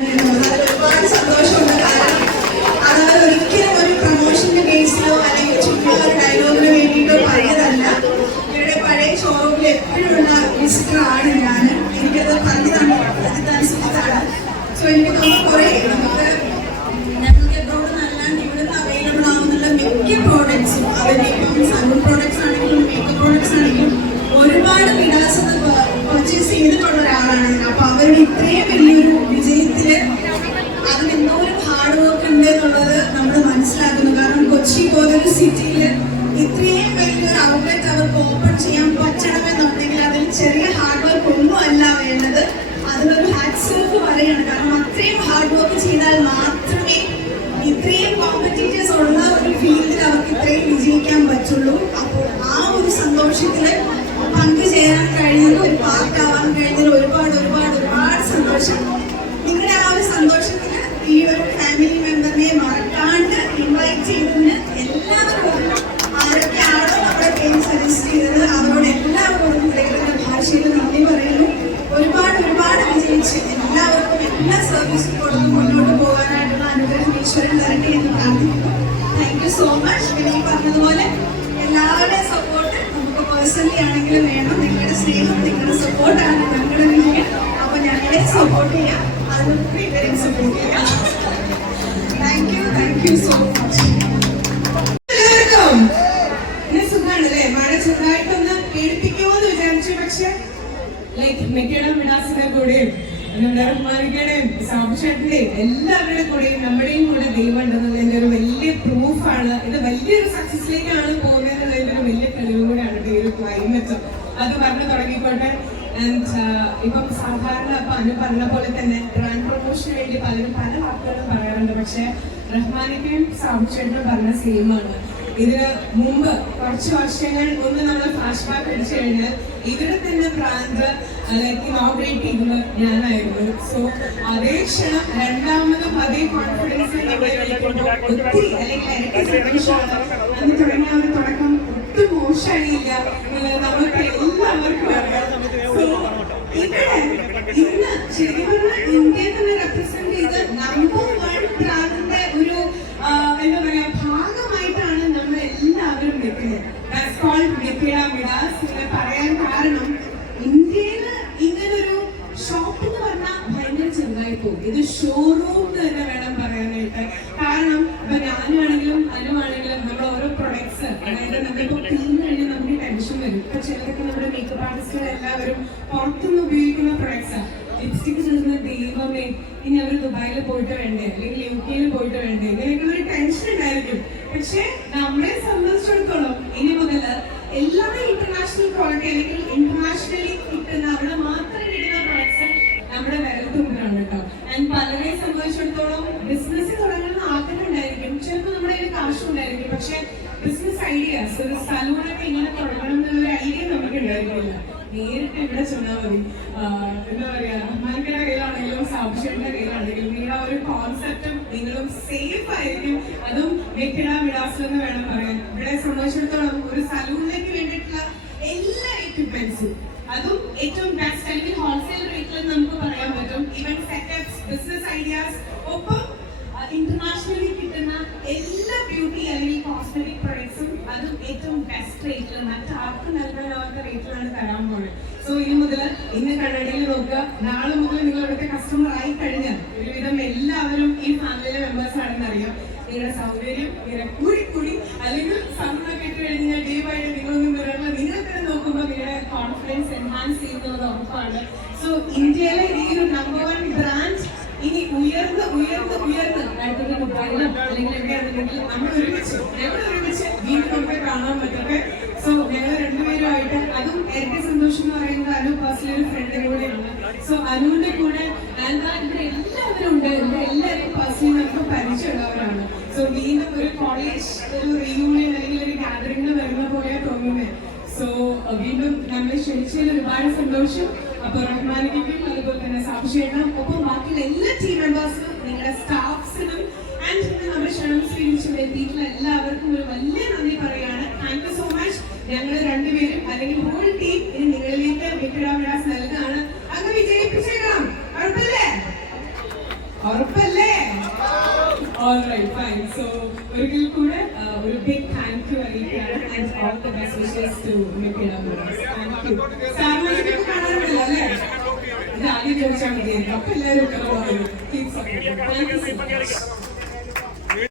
ഒരുപാട് സന്തോഷമുണ്ട്. കാരണം അത് ഒരിക്കലും ഒരു പ്രൊമോഷന്റെ ബേസിലോ അല്ലെങ്കിൽ ചുമ്മാ ഒരു ഡയലോഗിന് വേണ്ടിയിട്ടോ പറഞ്ഞതല്ല. ഇവരുടെ പഴയ ഷോറൂമിൽ എപ്പോഴുള്ള വിസിറ്റർ ആണ് ഞാൻ. എനിക്കത് പറഞ്ഞു തന്നതാണ്. സോ എനിക്ക് തോന്നുന്നു കുറെ ഞങ്ങൾക്ക് എബ്രോഡ് നല്ലാണ്ട് ഇവിടുന്ന് അവൈലബിൾ ആവുന്നുള്ള മിക്ക പ്രോഡക്ട്സും അവരുടെ ഇപ്പം സലൂൺ പ്രോഡക്ട്സ് ആണെങ്കിലും മേക്കപ്പ് പ്രോഡക്ട്സ് ആണെങ്കിലും ഒരുപാട് വിലാസത പർച്ചേസ് ചെയ്തിട്ടുള്ള ഒരാളാണ്. അപ്പൊ അവരുടെ ഇത്രയും വലിയൊരു വിജയത്തില് അതിന് എന്തോരം ഹാർഡ് വർക്ക് ഉണ്ട് എന്നുള്ളത് നമ്മൾ മനസ്സിലാക്കുന്നു. കാരണം കൊച്ചി പോലൊരു സിറ്റിയിൽ ഇത്രയും വലിയൊരു ഔട്ട്ലെറ്റ് അവർക്ക് ഓപ്പൺ ചെയ്യാൻ പറ്റണമെന്നുണ്ടെങ്കിൽ അതിൽ ചെറിയ ഹാർഡ് വർക്ക് ഒന്നും അല്ല വേണ്ടത്. അതിനൊരു ഹാറ്റ്സ് ഓഫ് പറയാണ്. കാരണം അത്രയും ഹാർഡ് വർക്ക് ചെയ്താൽ മാത്രമേ ഇത്രയും കോമ്പറ്റീറ്റേഴ്സ് ഉള്ള ഒരു ഫീൽഡിൽ അവർക്ക് ഇത്രയും വിജയിക്കാൻ പറ്റുള്ളൂ. അപ്പോൾ ആ ഒരു സന്തോഷത്തില് പങ്കുചേരാൻ കഴിഞ്ഞത്, ഒരു പാർട്ടാവാൻ കഴിഞ്ഞതിൽ ഒരുപാട് ഒരുപാട് ഒരുപാട് സന്തോഷം. നിങ്ങളുടെ ആ ഒരു സന്തോഷത്തിന് ഈ ഒരു ഫാമിലി മെമ്പറിനെ മറക്കാണ്ട് ഇൻവൈറ്റ് ചെയ്തതിന് എല്ലാവരോടും, ആരൊക്കെയാണോ നമ്മുടെ പേര് സജസ്റ്റ് ചെയ്തത് അവരോട് എല്ലാവരോടും ഹൃദയത്തിന്റെ ഭാഷയിൽ നന്ദി പറയുന്നു. ഒരുപാട് ഒരുപാട് വിജയിച്ച് എല്ലാവർക്കും എല്ലാ സർവീസും കൊടുത്ത് മുന്നോട്ട് പോകാനായിട്ടുള്ള അനുഗ്രഹം ഈശ്വരൻ തരട്ടെ എന്ന് പ്രാർത്ഥിക്കുന്നു. Thank you so much. പിന്നെ ഈ പറഞ്ഞതുപോലെ എല്ലാവരുടെയും സപ്പോർട്ട് നമുക്ക് പേഴ്സണലി ആണെങ്കിലും വേണം. നിങ്ങളുടെ സ്നേഹം, നിങ്ങളുടെ സപ്പോർട്ടാണ് ഞങ്ങളുടെ വിജയം. അപ്പൊ ഞങ്ങളെ സപ്പോർട്ട് ചെയ്യാം, അതിനൊക്കെ ഇവരെയും സപ്പോർട്ട് ചെയ്യാം. Thank you so much. എല്ലാവർക്കും ഇന്ന് സുഖമാണല്ലേ? മഴ ചെറുതായിട്ടൊന്ന് പേടിപ്പിക്കുമോ എന്ന് വിചാരിച്ചു. പക്ഷെ മിക്കയുടെ വിടാസിന്റെ കൂടെയും റഹ്മാനിക്കയുടെയും സാബുഷേട്ടിന്റെയും എല്ലാവരുടെ കൂടെയും നമ്മുടെയും കൂടെ ദൈവം ഉണ്ടെന്നുള്ളതിന്റെ ഒരു വലിയ പ്രൂഫാണ്. ഇത് വലിയൊരു സക്സസിലേക്കാണ് പോകുന്നത് എന്നുള്ളതിന്റെ ഒരു വലിയ തെളിവ് കൂടെയാണ് ഈ ഒരു ക്ലൈമറ്റ്. അത് പറഞ്ഞു തുടങ്ങിക്കോട്ടെ. ഇപ്പം സാധാരണ അനു പറഞ്ഞ പോലെ തന്നെ ബ്രാൻഡ് പ്രൊമോഷന് വേണ്ടി പലരും പല വാക്കുകളും പറയാറുണ്ട്. പക്ഷെ റഹ്മാനിക്കയും സാബുഷേട്ടിനും പറഞ്ഞ സെയിമാണ്. ഇതിന് മുമ്പ് കുറച്ച് വർഷങ്ങൾ ഒന്ന് നമ്മൾ ഫ്ലാഷ് ബാക്ക് അടിച്ചു കഴിഞ്ഞാൽ ഇവരെ തന്നെ ബ്രാൻഡ് ഇനോഗ്രേറ്റ് ചെയ്തത് ഞാനായിരുന്നു. സോ അതേ ക്ഷണം രണ്ടാമത് അതേ കോൺഫിഡൻസ് ഒത്തിരി അന്ന് തുടങ്ങിയ ഒരു തുടക്കം ഒട്ടും മോശമായില്ല. നമുക്ക് എല്ലാവർക്കും ഇന്ന് ശരിക്കും പറഞ്ഞാൽ ഇന്ത്യയെ തന്നെ റെപ്രസെന്റ് ചെയ്ത് നമ്പർ 1 ബ്രാൻഡിന്റെ ഒരു എന്താ പറയാ ഭാഗമായിട്ടാണ് നമ്മൾ എല്ലാവരും നിൽക്കുന്നത്. പറയാൻ കാരണം ഇന്ത്യയില് ഇങ്ങനൊരു ഷോപ്പ് എന്ന് പറഞ്ഞാൽ ഭയങ്കര ചെറുതായി പോകും. ഇത് ഷോറൂം തന്നെ വേണം പറയാനായിട്ട്. കാരണം ഇപ്പൊ ഞാനാണെങ്കിലും അനുവാണെങ്കിലും നമ്മുടെ ഓരോ പ്രൊഡക്ട്സ്, അതായത് നമ്മളിപ്പോ ക്ലീൻ കഴിഞ്ഞാൽ നമുക്ക് ടെൻഷൻ വരും. ഇപ്പൊ ചിലരൊക്കെ നമ്മുടെ മേക്കപ്പ് ആർട്ടിസ്റ്റുകൾ എല്ലാവരും പുറത്തുനിന്ന് ഉപയോഗിക്കുന്ന പ്രൊഡക്ട്സാണ്. ലിപ്സ്റ്റിക് ചേർന്ന് ദൈവമേ ഇനി അവർ ദുബായിൽ പോയിട്ട് വേണ്ടേ അല്ലെങ്കിൽ UK പോയിട്ട് വേണ്ടേ, ഇങ്ങനെയൊക്കെ ഒരു ടെൻഷൻ ഉണ്ടായിരിക്കും. പക്ഷെ നമ്മളെ സംബന്ധിച്ചിടത്തോളം ഇനി മുതൽ എല്ലാ ഇന്റർനാഷണൽ ക്വാളിറ്റി അല്ലെങ്കിൽ ഇന്റർനാഷണലി കിട്ടുന്ന അവിടെ മാത്രം കിട്ടുന്ന പ്രൊഡക്ട്സ് നമ്മുടെ വിരൽത്തുമ്പിലാണ് കേട്ടോ. ആൻഡ് പലരെ സംബന്ധിച്ചിടത്തോളം ബിസിനസ് തുടങ്ങുന്ന ആഗ്രഹം ഉണ്ടായിരിക്കും, ചിലപ്പോൾ നമ്മുടെ കയ്യിൽ കാശും ഉണ്ടായിരിക്കും. പക്ഷെ ബിസിനസ് ഐഡിയാസ്, ഒരു സലൂണൊക്കെ ഇങ്ങനെ തുടങ്ങണം എന്നുള്ളൊരു ഐഡിയ നമുക്ക് ഉണ്ടായിരിക്കില്ല. നേരിട്ട് ഇവിടെ ചെന്നാൽ മതി. എന്താ പറയാ, റഹ്മാനിക്കയുടെ കയ്യിലാണെങ്കിലും സാബുഷേട്ടിന്റെ കയ്യിലാണെങ്കിലും നിങ്ങളുടെ ഒരു കോൺസെപ്റ്റും നിങ്ങളും സേഫ് ആയിരിക്കും. അതും വെക്കിട വിടാസ് എന്ന് വേണം പറയാൻ. ഇവിടെ സംബന്ധിച്ചിടത്തോളം ഒരു സലൂണിലേക്ക് വേണ്ടിയിട്ടുള്ള എല്ലാ എക്യുപ്മെന്റ്സും, അതും ഏറ്റവും ബെസ്റ്റ് അല്ലെങ്കിൽ ഹോൾസെയിൽ റേറ്റിൽ നമുക്ക് പറയാൻ പറ്റും. ഈവൻ സെറ്റപ്സ്, ബിസിനസ് ഐഡിയാസ്, ഒപ്പം ഇന്റർനാഷണലി കിട്ടുന്ന എല്ലാ ബ്യൂട്ടി അല്ലെങ്കിൽ കോസ്മെറ്റിക് പ്രൊഡക്ട്സും അതും ഏറ്റവും ബെസ്റ്റ് റേറ്റിൽ, മറ്റാർക്കും നൽകാനാവാത്ത റേറ്റിലാണ് തരാൻ പോകുന്നത്. സോ ഇനി മുതൽ ഇന്ന് കണ്ണടയിൽ നോക്കുക. നാളെ മുതൽ നിങ്ങൾ ഇവിടുത്തെ കസ്റ്റമർ ആയി കഴിഞ്ഞാൽ ഒരുവിധം എല്ലാവരും ഈ ഫാമിലിയിലെ മെമ്പേഴ്സ് ആണെന്ന് അറിയാം. നിങ്ങളുടെ സൗകര്യം ഇങ്ങനെ കൂടി അല്ലെങ്കിൽ സമയമൊക്കെ ഇട്ട് കഴിഞ്ഞാൽ ഡേ ബൈ ഡേ നിങ്ങളൊന്നും വരാനുള്ള നിങ്ങൾ തന്നെ നോക്കുമ്പോൾ നിങ്ങളുടെ കോൺഫിഡൻസ് എൻഹാൻസ് ചെയ്യുന്നത് ഉറപ്പാണ്. സോ ഇന്ത്യയിലെ ഈ ഒരു നമ്പർ 1 ബ്രാൻഡ് ഇനി ഉയർന്ന് അടുത്തത് ദുബായിലും അല്ലെങ്കിൽ എവിടെയാണെന്നുണ്ടെങ്കിൽ ഞങ്ങൾ ഒരുമിച്ച് വീണ്ടും നമുക്ക് കാണാൻ പറ്റട്ടെ. സോ ഞങ്ങൾ രണ്ടുപേരുമായിട്ട്, അതും ഏറ്റവും സന്തോഷം എന്ന് പറയുന്നത് അനു പേഴ്സണലി ഒരു ഫ്രണ്ടിന്റെ കൂടെയാണ്. സോ അനുവിന്റെ കൂടെ ഇവിടെ എല്ലാവരും ഉണ്ട്. ഇവിടെ എല്ലാവരും പേഴ്സണലി നമുക്ക് പരിചയമുള്ളവരാണ്. സോ വീണ്ടും ഒരു കോളേജ് ഒരു റീയൂണിയൻ അല്ലെങ്കിൽ ഒരു ഗാദറിംഗ് വരുന്ന പോലെ തോന്നുന്നേ. സോ വീണ്ടും നമ്മളെ ക്ഷണിച്ചതിൽ ഒരുപാട് സന്തോഷം. അപ്പൊ റഹ്മാനിക്കും അതുപോലെ തന്നെ സാബുഷേട്ടിനും ഒപ്പം ബാക്കിയുള്ള എല്ലാ ടീം മെമ്പേഴ്സിനും നിങ്ങളുടെ സ്റ്റാഫ്സിനും ആൻഡ് നമ്മുടെ ക്ഷണം സ്വീകരിച്ച് എത്തിയിട്ടുള്ള എല്ലാവർക്കും ഒരു വലിയ നന്ദി പറയാണ്. Thank you so much. ഞങ്ങൾ രണ്ടുപേരും അല്ലെങ്കിൽ ഹോൾ ടീം ഇനി നിങ്ങളിലേക്ക് വിടാസ് നൽകുകയാണ്. അങ്ങ് വിജയിപ്പിച്ചേക്കാം, കുഴപ്പമില്ലേ? ഉറപ്പല്ലേ? Alright, fine. So, ഒരിക്കൽ കൂടെ ഒരു big thank you അറിയിക്കുകയാണ് and all the best wishes to Mikila Moras. Thank you. സാറിനെ കാണാറുണ്ടല്ലോ അല്ലേ? ഇത് ആദ്യം ചോദിച്ചാൽ മതിയായിരുന്നു. അപ്പൊ എല്ലാവരും ഉത്തരവാദിത്വം. Keep supporting. Thank you so much.